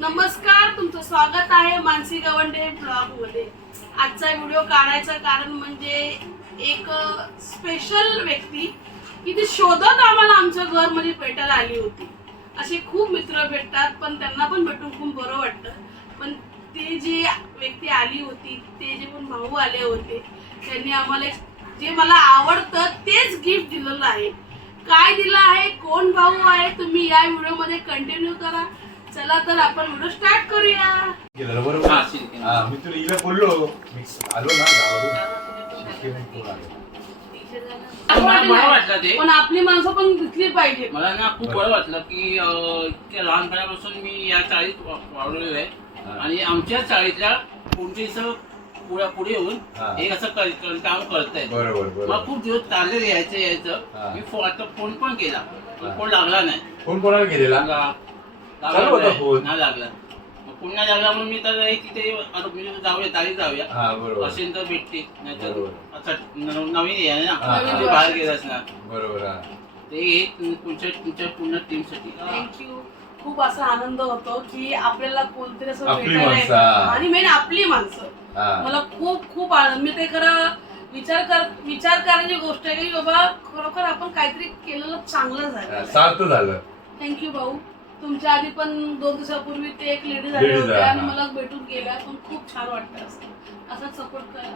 नमस्कार, तुमचं स्वागत आहे मानसी गवंडे ब्लॉग मध्ये। आजचा व्हिडिओ काढायचं कारण म्हणजे एक स्पेशल व्यक्ती की ती शोधत आम्हाला आमच्या घर मध्ये भेटायला आली होती। असे खूप मित्र भेटतात पण त्यांना पण भेटून खूप बरं वाटतं। पण ती जी व्यक्ती आली होती, ते जे पण भाऊ आले होते, त्यांनी आम्हाला जे मला आवडतं तेच गिफ्ट दिलेलं आहे। काय दिलं आहे, कोण भाऊ आहे, तुम्ही या व्हिडिओ मध्ये कंटिन्यू करा। चला तर आपण व्हिडिओ स्टार्ट करूया। बरोबर मी तुला इला बोललो, मी आलो ना गावावरून पण आपली माणसं पण दिसली पाहिजे। मला ना खूप बरं वाटलं की इतक्या लहानपणापासून मी या चाळीत वाढलेलो आहे आणि आमच्या चाळीतल्या कोणतीच पुढे येऊन एक असं काम करताय। मला खूप दिवस चालले यायचं मी आता फोन पण केला, फोन लागला नाही। फोन कोणाला केलेला? चालू होता फोन, नाही लागला। पुन्हा लागला म्हणून मी तर तिथे जाऊया तारी जाऊया असेल तर भेटते, नाहीतर आता नवीन आहे ना, बाहेर गेलास ना। बरोबर ते तुमच्या पूर्ण टीम साठी थँक्यू। खूप असा आनंद होतो की आपल्याला कोणतरी असं आपली भेटायला माणसं, येतं आणि मेन आपली माणसं। मला खूप खूप आनंद, मी ते खरं विचार करण्याची गोष्ट आहे की बाबा खरोखर आपण काहीतरी केलेलं चांगलं झालं, सार्थ झालं। थँक्यू भाऊ। तुमच्या आधी पण 2 दिवसापूर्वी ते एक लेडीज आले होते आणि मला भेटून गेल्या, पण खूप छान वाटतं असं असाच सपोर्ट करा।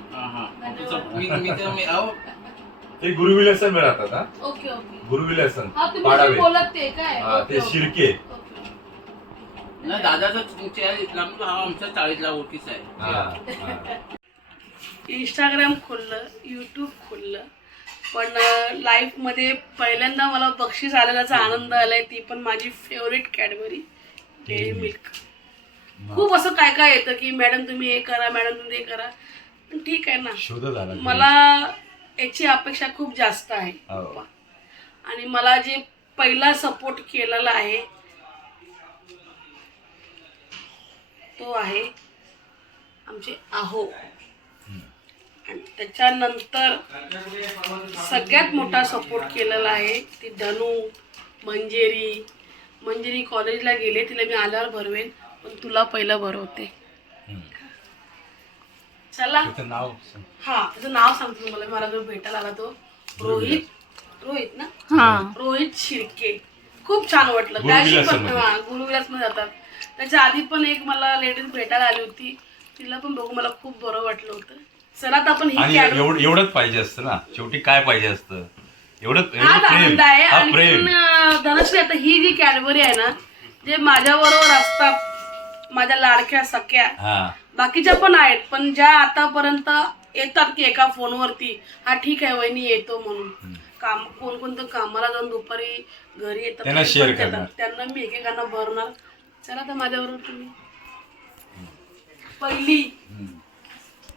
ते गुरुविलासन राहतात हा। ओके ओके, गुरुविलासन हा तुम्ही बोलत ते काय ते शिर्के ना दादाचा चेहरा दिसला म्हणजे हा आमच्या चाळीतला ओळखीचा आहे। इंस्टाग्राम खोललं, यूट्यूब खोललं, पण लाईफ मध्ये पहिल्यांदा मला बक्षीस आलेल्याचा आनंद आलाय, ती पण माझी फेवरेट कॅडबरी डेअरी मिल्क। खूप असं काय काय येतं की मॅडम तुम्ही हे करा, मॅडम तुम्ही हे करा, पण ठीक आहे ना, मला याची अपेक्षा खूप जास्त आहे। आणि मला जे पहिला सपोर्ट केलेला आहे तो आहे आमचे आहो, आणि त्याच्यानंतर सगळ्यात मोठा सपोर्ट केलेला आहे ती धनू मंजेरी कॉलेजला गेले, तिला मी आल्यावर भरवेन, पण तुला पहिलं भरवते। चला हा, त्याचं नाव सांगतो तुम्हाला। मला जो भेटायला आला तो रोहित ना, रोहित शिर्के। खूप छान वाटलं, त्याशी पण गुरुविलास मध्ये जातात। त्याच्या आधी पण एक मला लेडीज भेटायला आली होती, तिला पण बघून मला खूप बरं वाटलं होतं। चला तर आपण ही एवढंच पाहिजे असतं ना, शेवटी काय पाहिजे असतं, एवढंच आनंद आहे। आणि धनश्री, आता ही जी कॅडबरी आहे ना, जे माझ्या बरोबर असतात, माझ्या लाडक्या सख्या, बाकीच्या पण आहेत, पण ज्या आतापर्यंत येतात की एका फोनवरती हा ठीक आहे वहिनी येतो म्हणून, काम कोणतं कामाला जाऊन दुपारी घरी येतात त्यांना मी एकेकांना भरणार। चला तर माझ्याबरोबर तुम्ही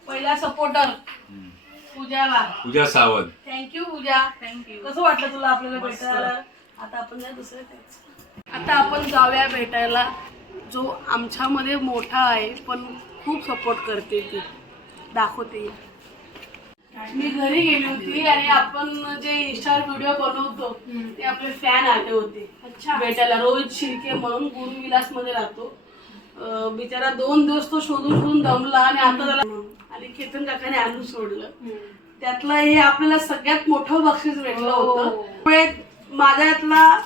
पहिला सपोर्टर पूजा सावंत। थँक्यू पूजा, थँक्यू। कसं वाटलं तुला आपल्याला भेटायला? आता आपण जाऊया भेटायला जो आमच्यामध्ये मोठा आहे पण खूप सपोर्ट करते, ती दाखवते। मी घरी गेली होती आणि आपण जे इंस्टावर व्हिडिओ बनवतो ते आपले फॅन आले होते भेटायला। रोहित शिर्के म्हणून गुरुविलास मध्ये राहतो, बिचारा 2 दिवस तो शोधून दमला आणि आता त्याला आणि केतन काकाने आणून सोडलं। त्यातलं हे आपल्याला सगळ्यात मोठं बक्षीस भेटलं होतं, त्यामुळे माझ्यातला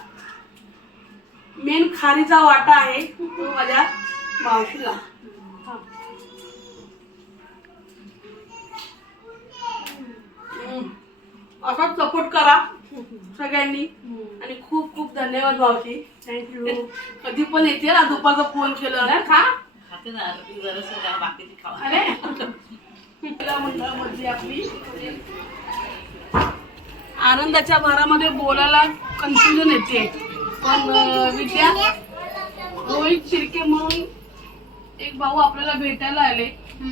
मेन खारीचा वाटा आहे तो माझ्या मावशीला। असाच सपोर्ट करा सगळ्यांनी आणि खूप खूप धन्यवाद मावशी, थँक्यू। कधी पण येते ना, दुपारचा फोन केला ना, खा अरे मंडळामध्ये आपली आनंदाच्या भरामध्ये बोलायला कन्फ्युजन येते, पण विद्या रोहित शिर्के म्हणून एक भाऊ आपल्याला भेटायला आले,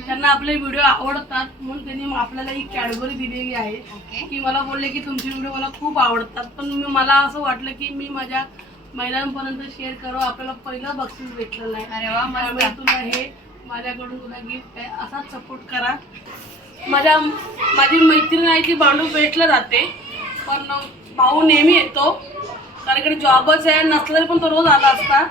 त्यांना आपले व्हिडिओ आवडतात म्हणून त्यांनी आपल्याला ही कॅडबरी दिलेली आहे की मला बोलले की तुमचे व्हिडिओ मला खूप आवडतात, पण मला असं वाटलं की मी माझ्या महिलांपर्यंत शेअर करावं। आपल्याला पहिलं बक्षीस भेटलेलं आहे, त्यामुळे तुला हे माझ्याकडून तुला गिफ्ट आहे, असाच सपोर्ट करा। माझी मैत्रीण आहे की भांडू भेटलं जाते, पण भाऊ नेहमी येतो कारण इकडे जॉबच आहे, नसलं पण तो रोज आला असता,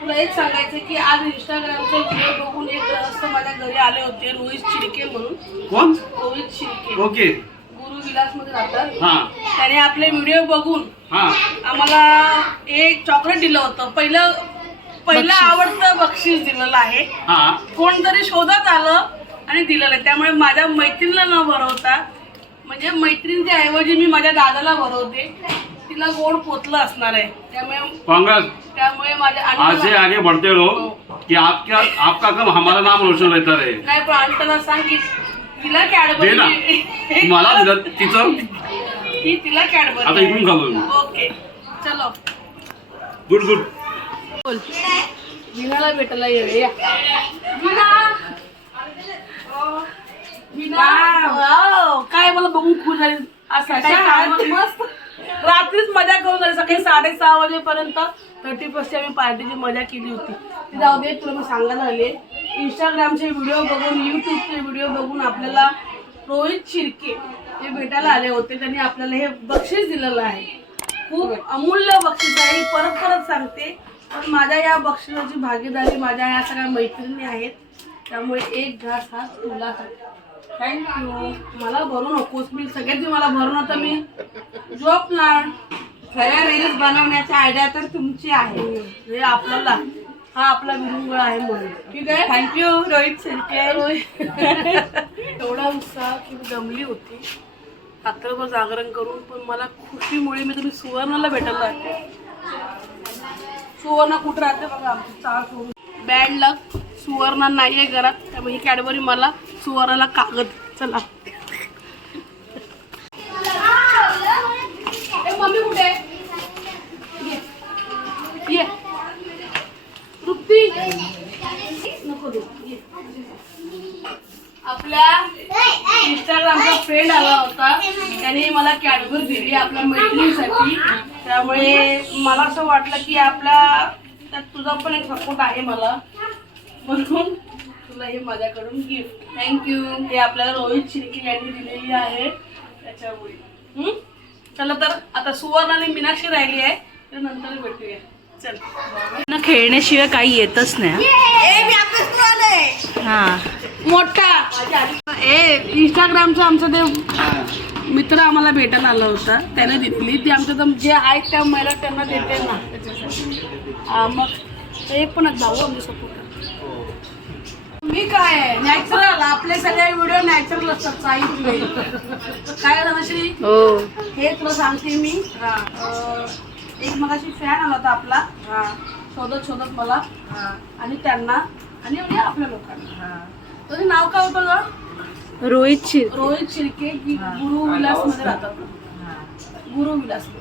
तुला एक सांगायचं की आज इंस्टाग्रामचा व्हिडिओ बघून एक ग्रहस्थ माझ्या घरी आले होते, रोहित शिर्के म्हणून. कोण? रोहित शिर्के. ओके. गुरु विलास मध्ये राहतात. हा. त्याने आपले व्हिडिओ बघून हा. आम्हाला एक चॉकलेट दिलं होतं. पहिलं आवडतं बक्षीस दिलेलं आहे. हा. कोणतरी शोधत आलं आणि दिलेलं आहे. त्यामुळे माझ्या मैत्रिणीला न भरवता, म्हणजे मैत्रिणीच्या ऐवजी मी माझ्या दादाला भरवते. तिला गोड पोचलं असणार आहे. त्यामुळे माझ्या आज से आगे बढ़ते रहो कि आपका काम हमारा नाम रोशन रहता रहे. नाही पण अंतला सांग की तिला कॅडबरी मला दिलं तिचं तिला कॅडबरी आता इकडून खाऊ. ओके चलो गुड गुड. बोल विनाला भेटायला ये. विना काय मला बघून खुश झाली. असं मस्त रात्रीच मजा करून झाली. सकाळी 6:30 वाजेपर्यंत 30% आम्ही पार्टीची मजा केली होती. ती जाऊ दे, तुला मी सांगायला आले. इंस्टाग्रामचे व्हिडिओ बघून, यूट्यूबचे व्हिडिओ बघून आपल्याला रोहित शिर्के हे भेटायला आले होते. त्यांनी आपल्याला हे बक्षीस दिलेलं आहे. खूप अमूल्य बक्षीस आहे. परत परत सांगते, पण माझ्या या बक्षिसाची भागीदारी माझ्या या सगळ्या मैत्रिणी आहेत. त्यामुळे एक घास हा तुला. थँक्यू. मला भरू नकोस, मी सगळ्यांची मला भरून आता मी झोपणार. खऱ्या रील्स बनवण्याची आयडिया तर तुमची आहे. हे आपल्याला हा आपला विरुंगळ आहे म्हणून. ठीक आहे. थँक्यू रोहित शिर्के. एवढा उत्साह की मी दमली होती रात्रभर जागरण करून. पण मला खुशीमुळे मी तुम्ही सुवर्णाला भेटायला लागते. सुवर्ण कुठं राहते बघा, आमची चाळ सोडून. बॅड लक, सुवर्ण नाहीये घरात. त्यामुळे ही कॅडबरी मला, सुवर्णाला कागद. चला मम्मी कुठे आहे? ये तृप्ती नको दे. आपल्या इंस्टाग्रामचा फ्रेंड आला होता, त्याने मला कॅडबरी दिली आपल्या मैत्रिणीसाठी. त्यामुळे मला असं वाटलं की आपल्या त्यात तुझा पण एक सपोर्ट आहे मला, म्हणून तुला हे माझ्याकडून गिफ्ट. थँक्यू. हे आपल्याला रोहित शिर्के यांनी दिलेली आहे त्याच्यामुळे. चला तर आता सुवर्ण आणि मीनाक्षी राहिली आहे, तर नंतर भेटूया. चल. खेळण्याशिवाय काही येतच नाही. हा मोठा इंस्टाग्रामचा आमचा ते मित्र आम्हाला भेटायला आला होता, त्याने दिलेली. ती आमच्या जे आहेत त्या महिला त्यांना देते ना त्याच्यासाठी. मग एक पण भाऊ आमचे सपोर्ट. मी काय आहे नॅचरल, आपले सगळे व्हिडिओ नॅचरल असतात. काय धनश्री हो. हे तुला सांगते मी. एक मगाशी फॅन आला होता आपला, शोधत मला आणि त्यांना आणि म्हणजे आपल्या लोकांना. तुझं नाव काय होतं ग? रोहित शिर्के. रोहित शिर्के. गुरु विलास मध्ये राहतात. गुरु विलास मध्ये.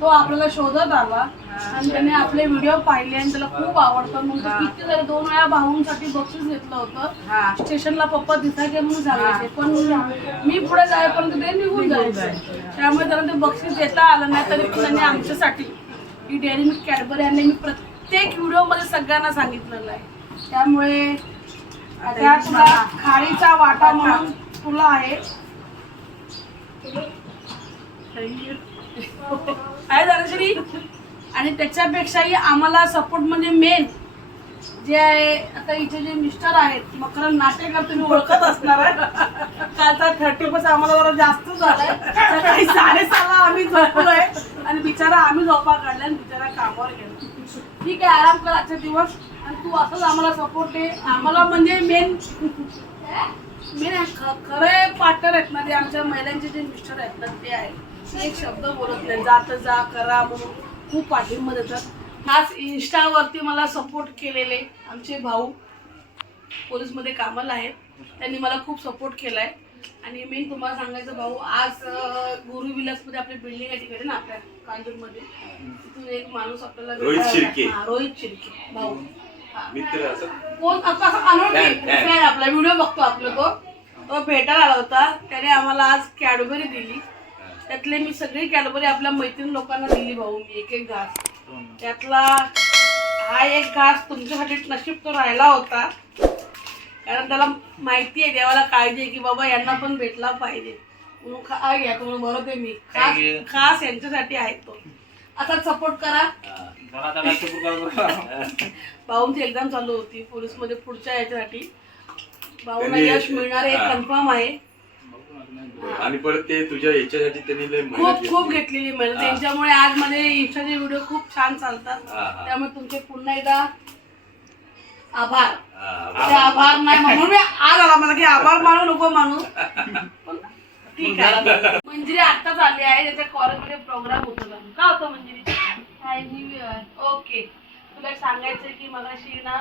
तो आपल्याला शोधत आला आणि त्याने आपले व्हिडिओ पाहिले आणि त्याला खूप आवडतं. मग किती जरी 2 वेळा भाऊंसाठी बक्षीस घेतलं होतं. स्टेशनला पप्पा दिसायचे म्हणून सांगायचे, पण मी पुढे जायपर्यंत ते निघून जायचं. त्यामुळे त्याला ते बक्षीस देता आलं नाही. तरी पण त्यांनी आमच्यासाठी ही डेअरी मिल्क कॅडबरी आणि मी प्रत्येक व्हिडिओमध्ये सगळ्यांना सांगितलेलं आहे. त्यामुळे त्या तुला खारीचा वाटा म्हणून तुला आहे. आहे धनश्री. आणि त्याच्यापेक्षाही आम्हाला सपोर्ट म्हणजे मेन जे आहे, आता इथे जे मिस्टर आहेत मकरंद नाटेकर, तुम्ही ओळखत असणार आहे. कालचा 30% आम्हाला जरा जास्त झालाय. सकाळी 6:30 आम्ही झोपलोय आणि बिचारा आम्ही झोपा काढल्या आणि बिचारा कामावर गेला. ठीक आहे, आराम कर आजचे दिवस. आणि तू असंच आम्हाला सपोर्ट आहे. आम्हाला म्हणजे मेन खरे पार्टनर आहेत ना ते आमच्या महिलांचे जे मिस्टर आहेत ना ते आहेत. एक शब्द बोलत नाही, जात जा करा म्हणून खूप पाठिंबा देतात. खास इंस्टावरती मला सपोर्ट केलेले आमचे भाऊ पोलीसमध्ये कामाला आहेत, त्यांनी मला खूप सपोर्ट केलाय. आणि मी तुम्हाला सांगायचं भाऊ, आज गुरु विलासमध्ये आपली बिल्डिंग आहे तिकडे ना आपल्या कांजूरमध्ये, तिथून एक माणूस आपल्याला रोहित शिर्के. रोहित शिर्के भाऊ मित्र कोण आपला व्हिडिओ बघतो आपला तो भेटायला आला होता. त्याने आम्हाला आज कॅडबरी दिली. त्यातले मी सगळी कॅडबरी आपल्या मैत्रीण लोकांना दिली भाऊ. मी एक घास, त्यातला हा एक घास तुमच्यासाठी नशीब तो राहिला होता, कारण त्याला माहिती आहे, देवाला काळजी आहे की बाबा यांना पण भेटला पाहिजे म्हणून. घ्या तुम्हाला बरोबर मी खास यांच्यासाठी आहे तो. असाच सपोर्ट करा. जरा जरा support करा. भाऊंची एक्झाम चालू होती पोलीसमध्ये पुढच्या याच्यासाठी. भाऊंना त्यांनी- यश मिळणार आहे हा. कन्फर्म आहे. आणि परत ते तुझ्या याच्यासाठी त्यांनी लय मेहनत खूप घेतली. खूप घेतलेली मेहनत हा. त्यांच्यामुळे आज माझे इंस्टाचे व्हिडिओ खूप छान चालतात. हा, हा. त्यामुळे तुमचे पुन्हा एकदा आभार. हा, ते आभार नाही म्हणून मी आज आला मला की आभार मानू नको मानू पण ठीक आहे. मंजिरी आत्ताच आली आहे. त्याच्या कॉलेजमध्ये प्रोग्राम होता का होता मंजिरी? New year. ओके. तुला एक सांगायचं की मगाशी ना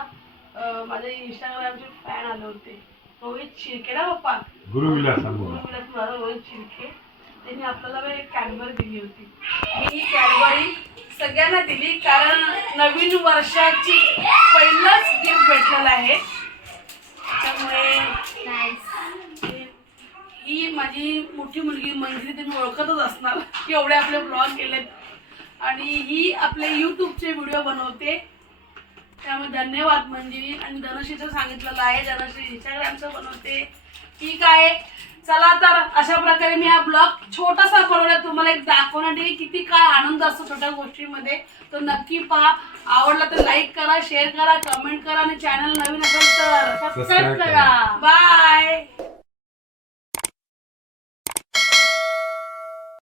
माझे इंस्टाग्रामचे फॅन आले होते. रोहित शिर्के ना पप्पा गुरुविलास माझा रोहित शिर्के त्यांनी आपल्याला एक कॅडबरी दिली होती. मी ही कॅडबरी सगळ्यांना दिली कारण नवीन वर्षाची पहिलंच गिफ्ट भेटलेलं आहे. त्यामुळे ही माझी मोठी मुलगी मंजिरी तुम्ही ओळखतच असणार की एवढे आपले ब्लॉग केलेत आणि ही आपले यूट्यूबचे व्हिडिओ बनवते. त्यामुळे धन्यवाद मंजिरी. आणि धनश्रीचं सांगितलेलं आहे धनश्री इंस्टाग्रामचं बनवते. ठीक आहे. चला तर अशा प्रकारे मी हा ब्लॉग छोटासा बनवला तुम्हाला एक दाखवण्यासाठी किती काय आनंद असतो छोट्या गोष्टींमध्ये. तो नक्की पहा. आवडला तर लाईक करा, शेअर करा, कमेंट करा आणि चॅनल नवीन असेल तर सबस्क्राईब करा. बाय.